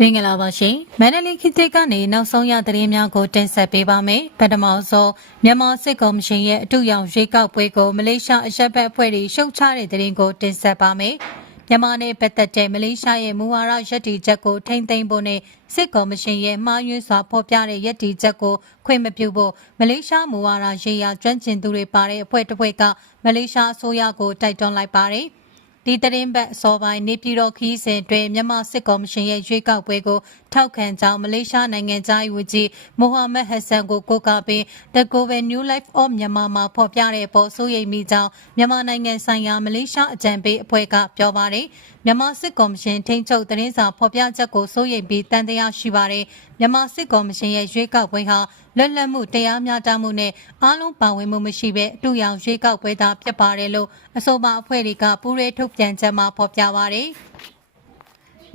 မင်္ဂလာပါရှင်မန္တလေးခေတ်သစ်ကနေနောက်ဆုံးရသတင်းများကိုတင်ဆက်ပေးပါမယ်ပထမဆုံးမြန်မာစစ်ကော်မရှင်ရဲ့အတူရောင်ရွေးကောက်ပွဲကိုမလေးရှားအရက်ဘက်အဖွဲ့တွေရှုတ်ချတဲ့သတင်းကိုတင်ဆက်ပါမယ်မြန်မာနဲ့ပတ်သက်တဲ့မလေးရှားရဲ့မူဝါဒရည်တည်ချက်ကိုထိမ့်သိမ်းဖို့နဲ့စစ်ကော်မရှင်ရဲ့မှားယွင်းစွာဖော်ပြတဲ့ရည်တည်ချက်ကိုခွင့်မပြုဖို့မလေးရှားမူဝါဒရေးရာကျွမ်းကျင်သူတွေပါတဲ့အဖွဲ့တစ်ဖွဲ့ကမလေးရှားအစိုးရကိုတိုက်တွန်းလိုက်ပါတယ်။ ဒီသတင်းပတ်အစောပိုင်းနေပြည်တော်ခီးစဉ်တွင်မြန်မာစစ်ကော်မရှင်ရဲ့ရွေးကောက်ပွဲကိုထောက်ခံကြောင်းမလေးရှားနိုင်ငံသားရေးဝန်ကြီးမိုဟာမက်ဟက်ဆန်ကိုကိုးကားပြီး The Global New Life of Myanmar မှာဖော်ပြတဲ့ပေါ်စိုးရိမ်မိကြောင်းမြန်မာနိုင်ငံဆိုင်ရာမလေးရှားအကြံပေးအဖွဲ့ကပြောပါတယ်မြန်မာစစ်ကော်မရှင်ထိန်းချုပ်သတင်းစာဖော်ပြချက်ကိုစိုးရိမ်ပြီးတန်တရားရှိပါတယ်မြန်မာစစ်ကော်မရှင်ရဲ့ရွေးကောက်ပွဲဟာ လွတ်လပ်မှုတရားမျှတမှုနဲ့အားလုံးပါဝင်မှုမရှိဘဲအတူရောင်ရွေးကောက်ပွဲသာဖြစ်ပါတယ်လို့အဆိုပါအဖွဲ့တွေကပူးရဲထုတ်ပြန်ချက်မှာဖော်ပြပါတယ်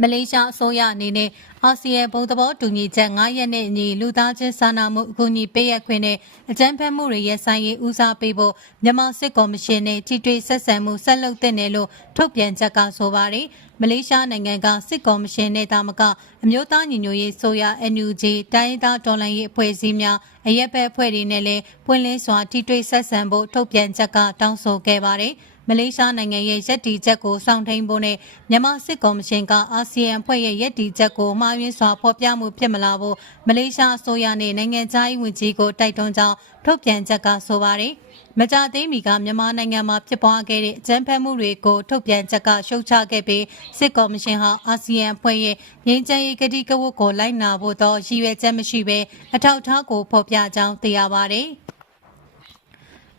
မလေးရှားအစိုးရအနေနဲ့အာဆီယံဘုံသဘောတူညီချက်9ရက်နဲ့အညီလူသားချင်းစာနာမှုအကူအညီပေးရခွင့်နဲ့အကြမ်းဖက်မှုတွေရဲ့ဆိုင်ရေးဦးစားပေးဖို့မြန်မာစစ်ကော်မရှင်နဲ့ထိတွေ့ဆက်ဆံမှုဆက်လုပ်တဲ့နယ်လို့ထုတ်ပြန်ချက်ကဆိုပါတယ်မလေးရှားနိုင်ငံကစစ်ကော်မရှင်နဲ့တာမကအမျိုးသားညီညွတ်ရေးဆိုရ NUG တိုင်းရင်းသားတော်လှန်ရေးအဖွဲ့အစည်းများအရက်ဘက်အဖွဲ့တွေနဲ့လည်းပွင့်လင်းစွာထိတွေ့ဆက်ဆံဖို့ထုတ်ပြန်ချက်ကတောင်းဆိုခဲ့ပါတယ်။ မလေးရှားနိုင်ငံရဲ့ရည်တည်ချက်ကိုစောင့်ထိန်ဖို့နဲ့မြန်မာစစ်ကော်မရှင်ကအာဆီယံအဖွဲ့ရဲ့ရည်တည်ချက်ကိုမှားယွင်းစွာဖော်ပြမှုဖြစ်မလာဖို့မလေးရှားအစိုးရနဲ့နိုင်ငံသားရေးဝန်ကြီးကိုတိုက်တွန်းကြောင်းထုတ်ပြန်ချက်ကဆိုပါတယ်။မကြသေးမီကမြန်မာနိုင်ငံမှာဖြစ်ပွားခဲ့တဲ့အကြမ်းဖက်မှုတွေကိုထုတ်ပြန်ချက်ကရှုတ်ချခဲ့ပြီးစစ်ကော်မရှင်ဟာအာဆီယံအဖွဲ့ရဲ့ငြိမ်းချမ်းရေးကတိကဝတ်ကိုလိုက်နာဖို့တော့ရည်ရွယ်ချက်မရှိဘဲအထောက်အထားကိုဖော်ပြကြောင်းသိရပါတယ်။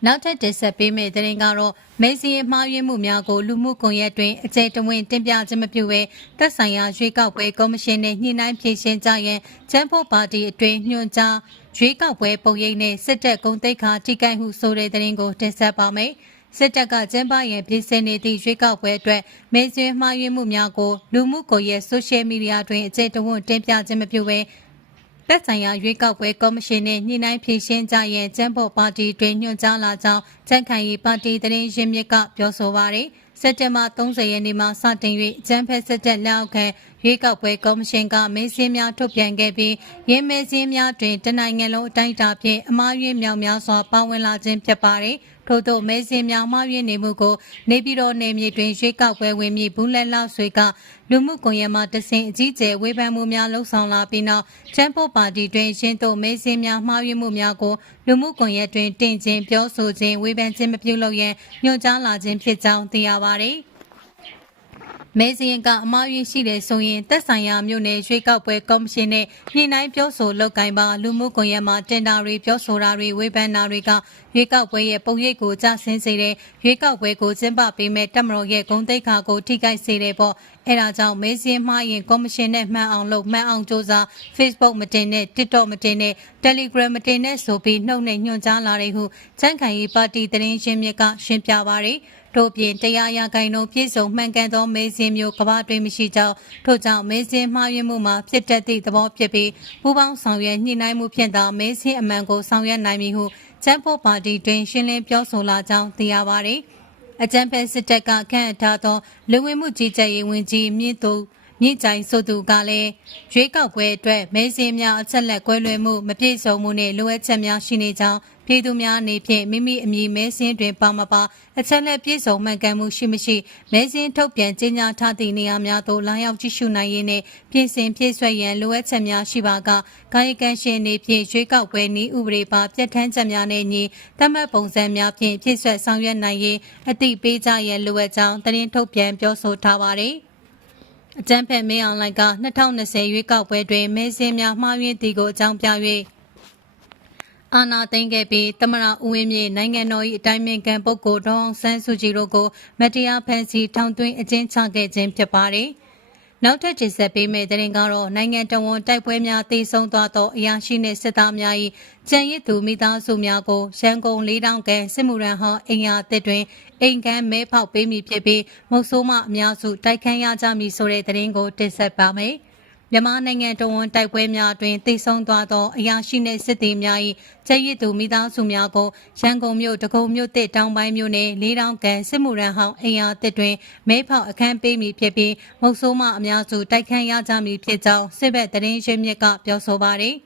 နောက်ထပ်တင်ဆက်ပေးမယ့်သတင်းကတော့မေစီရဲ့မှားယွင်းမှုများကိုလူမှုကွန်ရက်တွင်အကြိမ်တဝင်းတင်ပြခြင်းမပြုဘဲသက်ဆိုင်ရာရွေးကောက်ပွဲကော်မရှင်နှင့်ညှိနှိုင်းဖြေရှင်းကြရန်ချမ်းဖို့ပါတီအတွင်းညွှန်ကြားရွေးကောက်ပွဲပုံရိပ်နှင့်စစ်တပ်ဂုံတိတ်ခါထိကိုက်မှုဆိုတဲ့သတင်းကိုတင်ဆက်ပါမယ်။စစ်တပ်ကကျင်းပရန်ပြည်စင်နေသည့်ရွေးကောက်ပွဲအတွက်မေဇင်းမှားယွင်းမှုများကိုလူမှုကွန်ရက်ဆိုရှယ်မီဒီယာတွင်အကြိမ်တဝန်းတင်ပြခြင်းမပြုဘဲ သက်ဆိုင်ရာရွေးကောက်ပွဲကော်မရှင်နဲ့ညှိနှိုင်းဖြေရှင်းကြရန်ကျန်းဖို့ပါတီတွင်ညွှန်ကြားလာကြောင်းချန်ခိုင်ရီပါတီတရင်ရင်းမြစ်ကပြောဆိုပါရယ်စက်တင်ဘာ30ရက်နေ့မှာစတင်၍ကျန်းဖက်စစ်တပ်လက်အောက်ခံရွေးကောက်ပွဲကော်မရှင်ကမင်းစင်းများထုတ်ပြန်ခဲ့ပြီးရင်းမဲစင်းများတွင်တနိုင်ငံလုံးအတိုင်းအတာဖြင့်အမှားယွင်းမြောင်များစွာပါဝင်လာခြင်းဖြစ်ပါသည် ထို့သောမဲစင်းများမှားယွင်းနေမှုကိုနေပြည်တော်နယ်မြေတွင်ရွေးကောက်ပွဲဝင်မြဘူးလက်လောက်ဆွေကလူမှုကွန်ရက်မှတဆင့်အကြီးကျယ်ဝေဖန်မှုများလှုံ့ဆော်လာပြီးနောက်ချမ်ပိုပါတီတွင်ရှင်းသို့မဲစင်းများမှားယွင်းမှုများကိုလူမှုကွန်ရက်တွင်တင်ခြင်းပြောဆိုခြင်းဝေဖန်ခြင်းမပြုလုပ်ရန်ညွှန်ကြားလာခြင်းဖြစ်ကြောင်းသိရပါသည် မဲစရင်ကအမှားယွင်းရှိတယ်ဆိုရင်သက်ဆိုင်ရာမြို့နယ်ရွေးကောက်ပွဲကော်မရှင်နဲ့ညှိနှိုင်းပြောဆိုလုပ်ကိုင်ပါလူမှုကွန်ရက်မှာတင်တာတွေပြောဆိုတာတွေဝေဖန်တာတွေကရွေးကောက်ပွဲရဲ့ပုံရိပ်ကိုကျဆင်းစေတဲ့ရွေးကောက်ပွဲကိုကျင်းပပေးမဲ့တက်မတော်ရဲ့ဂုံတိတ်ခါကိုထိခိုက်စေတဲ့ပေါ့အဲဒါကြောင့်မဲစရင်မှားရင်ကော်မရှင်နဲ့မှန်အောင်လုပ်မှန်အောင်စ조사 Facebook မတင်နဲ့ TikTok မတင်နဲ့ Telegram မတင်နဲ့ဆိုပြီးနှုတ်နဲ့ညွှန်ကြားလာတဲ့ဟုချန်ခိုင်ရေးပါတီတရင်ရှင်းမြစ်ကရှင်းပြပါရယ် ထို့ပြင်တရားရဂိုင်လုံးပြည့်စုံမှန်ကန်သောမေးစင်းမျိုးကဘာတွင်မရှိကြောင်းထို့ကြောင့်မေးစင်းမှားယွင်းမှုမှာဖြစ်တတ်သည့်သဘောဖြစ်ပြီးပူးပေါင်းဆောင်ရွက်ညှိနှိုင်းမှုဖြင့်သာမေးစင်းအမှန်ကိုဆောင်ရွက်နိုင်မည်ဟုချမ်ဖို့ပါတီတွင်ရှင်းလင်းပြောဆိုလာကြောင်းသိရပါသည်အကြံဖက်စစ်တပ်ကခန့်အပ်ထားသောလူဝင်မှုကြီးကြပ်ရေးဝန်ကြီးမြင့်သူမြင့်ကြိုင်ဆိုသူကလည်းရွေးကောက်ပွဲအတွက်မဲစင်းများအချက်လက်ကွဲလွဲမှုမပြည့်စုံမှုနဲ့လိုအပ်ချက်များရှိနေကြောင်းပြည်သူများအနေဖြင့်မိမိအမည်မဲစင်းတွင်ပါမပါအချက်လက်ပြည့်စုံမှန်ကန်မှုရှိမရှိမဲစင်းထုတ်ပြန်ကြေညာထားသည့်နေရာများသို့လာရောက်ကြည့်ရှုနိုင်ရင်းနှင့်ပြင်ဆင်ဖြည့်ဆွက်ရန်လိုအပ်ချက်များရှိပါကကာယကံရှင်အနေဖြင့်ရွေးကောက်ပွဲနည်းဥပဒေပါပြဋ္ဌာန်းချက်များနဲ့ညီသတ်မှတ်ပုံစံများဖြင့်ဖြည့်ဆွက်ဆောင်ရွက်နိုင်ရေးအတိပေးကြရန်လိုအပ်ကြောင်းသတင်းထုတ်ပြန်ပြောဆိုထားပါသည်အကြံဖက်မင်းအောင်လိုက်က2020ရွေးကောက်ပွဲတွင်မဲစင်းများမှားယွင်းသည်ကိုအကြောင်းပြ၍ အာနာသိမ့်ခဲ့ပြီးတမရဦးဝင်းမြေနိုင်ငံတော်၏အတိုင်းအမြံပုဂ္ဂိုလ်ဒေါအောင်ဆန်းစုကြည်တို့ကိုမတရားဖန်ဆီးထောင်သွင်းအကျဉ်းချခဲ့ခြင်းဖြစ်ပါတယ်။နောက်ထပ်တင်ဆက်ပေးမယ့်သတင်းကတော့နိုင်ငံတော်ဝန်တိုက်ပွဲများတည်ဆုံသွားသောအရာရှိနှင့်စစ်သားများ၏ကြံရစ်သူမိသားစုများကိုရန်ကုန်၄တောင်ကန်စစ်မှုရန်ဟောင်းအင်ယာတစ်တွင်အိမ်ကန်းမဲဖောက်ပေးမိဖြစ်ပြီးမုတ်ဆိုးမအများစုတိုက်ခန်းရကြမည်ဆိုတဲ့သတင်းကိုတင်ဆက်ပါမယ်။ မြန်မာနိုင်ငံတော်ဝန်တိုက်ပွဲများတွင်တိတ်ဆုံးသွားသောအရာရှိနှင့်စစ်သည်များ၏ကျဲရစ်သူမိသားစုများကိုရန်ကုန်မြို့တကုံမြို့တစ်တောင်ပိုင်းမြို့နယ်လေးတောင်ကန်စစ်မှုရန်ဟောင်းအိမ်ယာတစ်တွင်မဲဖောက်အခမ်းပေးမည်ဖြစ်ပြီးမုတ်ဆိုးမအများစုတိုက်ခန်းရကြမည်ဖြစ်ကြောင်းစစ်ဘက်သတင်းရင်းမြစ်ကပြောဆိုပါသည်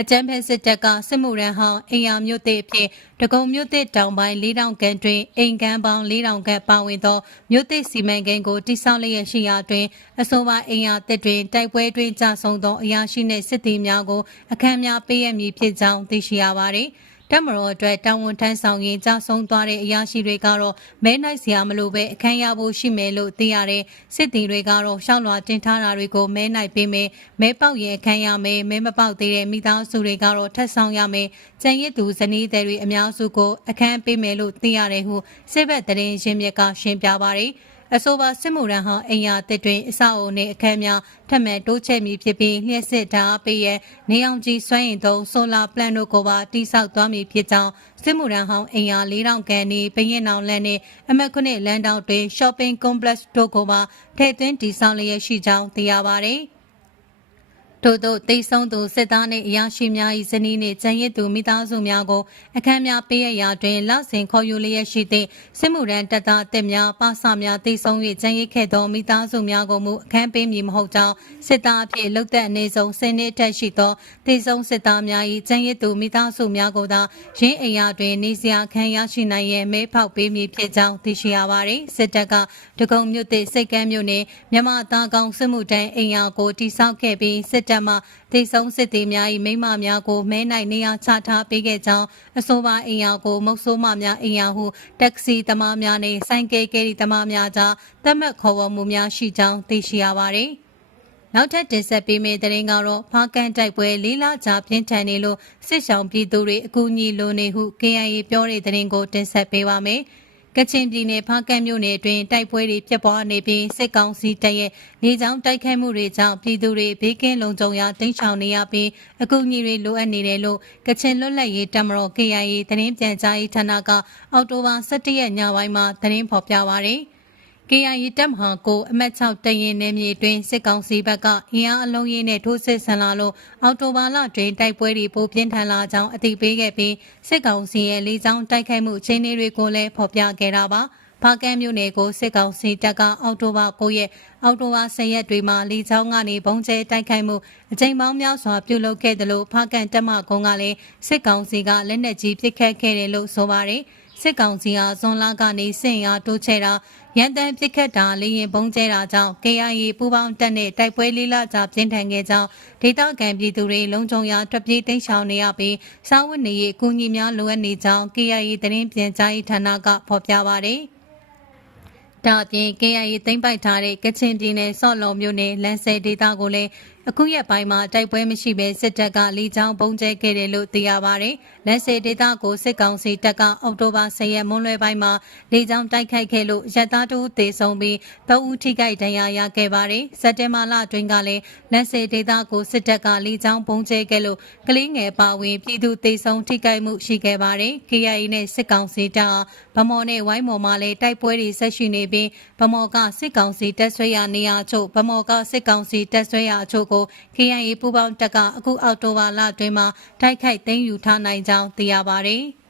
အကြမ်းဖက်စစ်တပ်ကစစ်မှုရန်ဟောင်းအိမ်ယာမြို့သစ်အဖြစ်တကုံမြို့သစ်တောင်ပိုင်း၄တောင်ကန်တွင်အိမ်ကန်းပေါင်း၄တောင်ကန်ပါဝင်သောမြို့သစ်စီမံကိန်းကိုတိစောက်လျက်ရှိရာတွင်အဆိုပါအိမ်ယာသစ်တွင်တိုက်ပွဲတွင်ကြာဆုံးသောအရာရှိနှင့်စစ်သည်များကိုအခမ်းများပေးရမည်ဖြစ်ကြောင်းသိရှိရပါသည် တမတော်အတွက်တာဝန်ထမ်းဆောင်ရင်ကြာဆုံးသွားတဲ့အရာရှိတွေကတော့မဲနိုင်စရာမလိုပဲအခမ်းရဖို့ရှိမယ်လို့သိရတဲ့စစ်သည်တွေကတော့ရှောက်လွှာတင်ထားတာတွေကိုမဲနိုင်ပေးမယ်မဲပေါက်ရင်အခမ်းရမယ်မဲမပေါက်သေးတဲ့မိသားစုတွေကတော့ထပ်ဆောင်ရမယ်ကြံရစ်သူဇနီးတွေအများစုကိုအခမ်းပေးမယ်လို့သိရတယ်ဟုစစ်ဘက်သတင်းရင်းမြစ်ကရှင်းပြပါတယ် အဆိုပါစစ်မှုရန်ဟာအိမ်ယာတစ်တွင်အဆောက်အုံနှင့်အခန်းများထပ်မံတိုးချဲ့မည်ဖြစ်ပြီးလျှက်စစ်ဓာတ်အားပေးရနေအောင်ကြီးစွမ်းရင်သုံးဆိုလာပလန်တို့ကိုပါတိစောက်သွားမည်ဖြစ်ကြောင်းစစ်မှုရန်ဟောင်းအိမ်ယာ၄000ခန်းနီးပရင်နောင်လန်နှင့်အမက်ခုနှစ်လန်တောင်တွင် shopping complex တို့ကိုပါထည့်သွင်းတည်ဆောက်လျက်ရှိကြောင်းသိရပါသည်။ ထို့သောတိတ်ဆုံးသူစစ်သားနှင့်အရာရှိများ၏ဇနီးနှင့်ကျန်ရစ်သူမိသားစုများကိုအခမ်းများပေးရရာတွင်လောက်စဉ်ခေါ်ယူလျက်ရှိသည့်စစ်မှုရန်တပ်သားအသစ်များပါစများတိတ်ဆုံး၍ကျန်ရစ်ခဲ့သောမိသားစုများကိုမူအခမ်းပေးမည်မဟုတ်ကြောင်းစစ်သားအဖြစ်လုတ်သက်အနေဆုံးဆယ်နှစ်ထက်ရှိသောတိတ်ဆုံးစစ်သားများ၏ကျန်ရစ်သူမိသားစုများကိုသာရင်းအိမ်ယာတွင်နေစရာခံရရှိနိုင်ရန်မဲဖောက်ပေးမည်ဖြစ်ကြောင်းသိရှိရပါသည်စစ်တပ်ကဒဂုံမြို့သစ်စိတ်ကမ်းမြို့နယ်မြန်မာသားကောင်စစ်မှုတန်းအိမ်ယာကိုတိစောက်ခဲ့ပြီးစစ်တပ်မှတိတ်ဆုံးစစ်သည်များ၏မိမများကိုမဲနိုင်နေရာချထားပေးခဲ့ကြောင်းအဆိုပါအိမ်ယာကိုမုတ်ဆိုးမများအိမ်ယာဟုတက္ကစီသမားများနှင့်ဆိုင်ကယ်ကယ်ရီသမားများကြားသတ်မှတ်ခေါ်ဝေါ်မှုများရှိကြောင်းသိရှိရပါသည်နောက်ထပ်တင်ဆက်ပေးမယ့်သတင်းကတော့ဖားကန်တိုက်ပွဲလေးလကြာပြင်းထန်နေလို့စစ်ဆောင်ပြည်သူတွေအကူအညီလိုနေဟု KIA ပြောတဲ့သတင်းကိုတင်ဆက်ပေးပါမယ်။ ကချင်ပြည်နယ်ဖားကန့်မြို့နယ်အတွင်းတိုက်ပွဲတွေဖြစ်ပွားနေပြီးစစ်ကောင်စီတပ်ရဲ့နေကြောင်းတိုက်ခိုက်မှုတွေကြောင့်ပြည်သူတွေဘေးကင်းလုံခြုံရာတိမ်းရှောင်နေရပြီးအကူအညီတွေလိုအပ်နေတယ်လို့ကချင်လွတ်လပ်ရေးတပ်မတော် KIA သတင်းပြန်ကြားရေးဌာနကအောက်တိုဘာ17ရက်ညပိုင်းမှာသတင်းဖော်ပြပါရယ်။ KIA တပ်မဟာကိုအမတ်6တရင်နယ်မြေတွင်စစ်ကောင်စီဘက်ကအင်အားအလုံးရင်းနဲ့ထိုးစစ်ဆင်လာလို့အော်တိုဘာလတွင်တိုက်ပွဲတွေပိုပြင်းထန်လာကြောင်းအသိပေးခဲ့ပြီးစစ်ကောင်စီရဲ့လေကြောင်းတိုက်ခိုက်မှုအခြေအနေတွေကိုလည်းဖော်ပြခဲ့တာပါ။ဖားကန်းမြို့နယ်ကိုစစ်ကောင်စီတပ်ကအောက်တိုဘာ9ရက်အောက်တိုဘာ10ရက်တွေမှာလေကြောင်းကနေဘုံကျဲတိုက်ခိုက်မှုအကြိမ်ပေါင်းများစွာပြုလုပ်ခဲ့တယ်လို့ဖားကန်းတပ်မကုန်းကလည်းစစ်ကောင်စီကလက်နက်ကြီးပစ်ခတ်ခဲ့တယ်လို့ဆိုပါတယ်။ စစ်ကောင်စီဟာဇွန်လကနေစင်အားတိုးချဲတာရန်တမ်းပစ်ခတ်တာလေရင်ပုံကျဲတာကြောင့် KIA ပူးပေါင်းတပ်နဲ့တိုက်ပွဲလေးလကြာပြင်းထန်ခဲ့ကြောင်းဒေသခံပြည်သူတွေလုံခြုံရာထွက်ပြေးတိမ်းရှောင်နေရပြီးစားဝတ်နေရေးအကူအညီများလိုအပ်နေကြောင်း KIA သတင်းပြန်ကြားရေးဌာနကဖော်ပြပါရယ်ဒါအပြင် KIA သိမ်းပိုက်ထားတဲ့ကချင်ပြည်နယ်စော့လုံမြို့နယ်လန်ဆယ်ဒေသကိုလည်း အခုရက်ပိုင်းမှာတိုက်ပွဲမရှိဘဲစစ်တပ်ကလီချောင်းပုံကျဲခဲ့တယ်လို့သိရပါတယ်။လက်စေဒေသကိုစစ်ကောင်စီတပ်ကအောက်တိုဘာ10ရက်မွန်းလွဲပိုင်းမှာလေကြောင်းတိုက်ခိုက်ခဲ့လို့ရက်သားတူသေဆုံးပြီးသုံးဦးထိခိုက်ဒဏ်ရာရခဲ့ပါတယ်။စက်တင်ဘာလအတွင်းကလည်းလက်စေဒေသကိုစစ်တပ်ကလေကြောင်းပုံကျဲခဲ့လို့ကလေးငယ်ပါဝင်ပြည်သူသေဆုံးထိခိုက်မှုရှိခဲ့ပါတယ်။ KIA နဲ့စစ်ကောင်စီတပ်ဗမော်နဲ့ဝိုင်းမော်မှာလည်းတိုက်ပွဲတွေဆက်ရှိနေပြီးဗမော်ကစစ်ကောင်စီတပ်ဆွဲရနေရာချို့ဗမော်ကစစ်ကောင်စီတပ်ဆွဲရအချို့ကို KIA ပူးပေါင်းတပ်ကအခုအောက်တိုဘာလအတွင်းမှာတိုက်ခိုက်သိမ်းယူထားနိုင်ကြောင်းသိရပါတယ်။